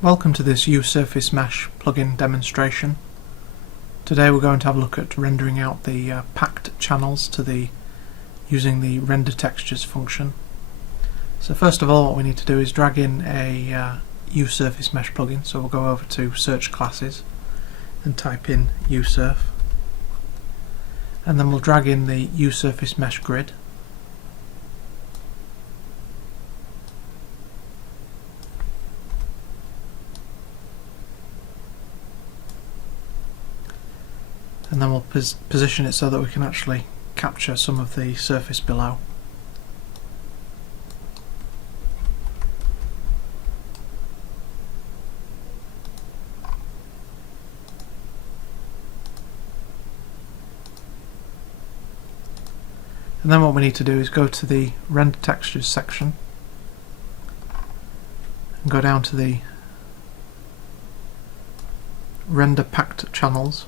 Welcome to this USurfaceMesh plugin demonstration. Today we're going to have a look at rendering out the packed channels using the render textures function. So first of all, what we need to do is drag in a USurfaceMesh plugin. So we'll go over to Search Classes and type in USurf, and then we'll drag in the USurfaceMesh grid. And then we'll position it so that we can actually capture some of the surface below. And then what we need to do is go to the Render Textures section and go down to the Render Packed Channels.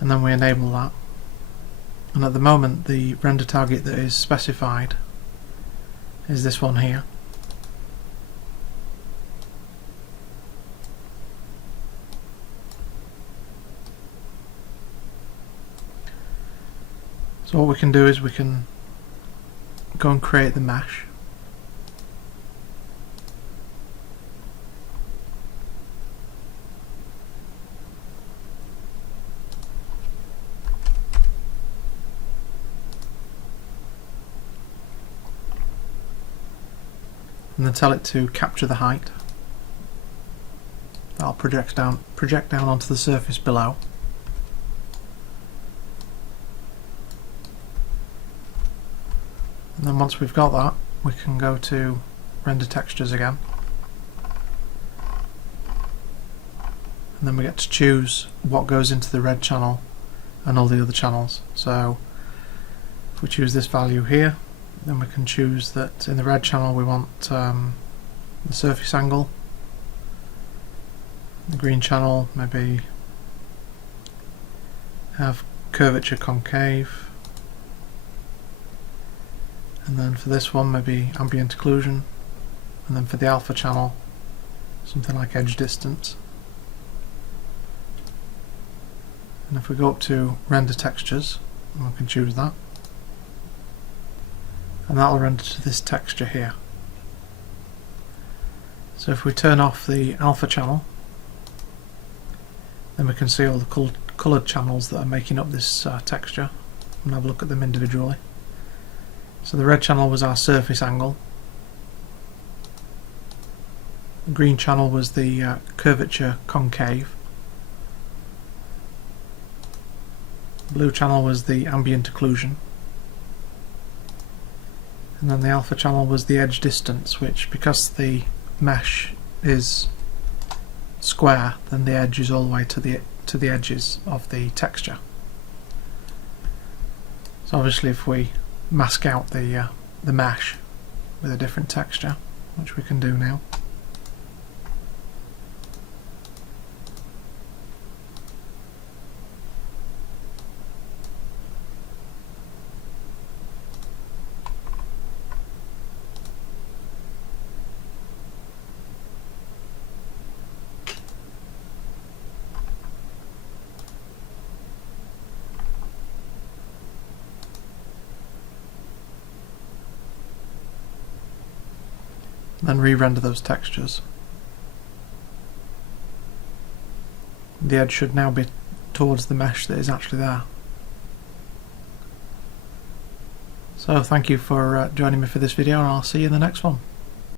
And then we enable that, and at the moment the render target that is specified is this one here. So what we can do is we can go and create the mesh. And then tell it to capture the height. That'll project down onto the surface below. And then once we've got that, we can go to Render Textures again. And then we get to choose what goes into the red channel and all the other channels. So if we choose this value here, then we can choose that in the red channel we want the surface angle. The green channel maybe have curvature concave, and then for this one maybe ambient occlusion, and then for the alpha channel something like edge distance. And if we go up to Render Textures, we can choose that, and that will render to this texture here. So if we turn off the alpha channel, then we can see all the coloured channels that are making up this texture, and have a look at them individually. So the red channel was our surface angle, the green channel was the curvature concave, blue channel was the ambient occlusion, and then the alpha channel was the edge distance, which, because the mesh is square, then the edge is all the way to the edges of the texture. So obviously if we mask out the mesh with a different texture, which we can do now, then re-render those textures. The edge should now be towards the mesh that is actually there. So thank you for joining me for this video, and I'll see you in the next one.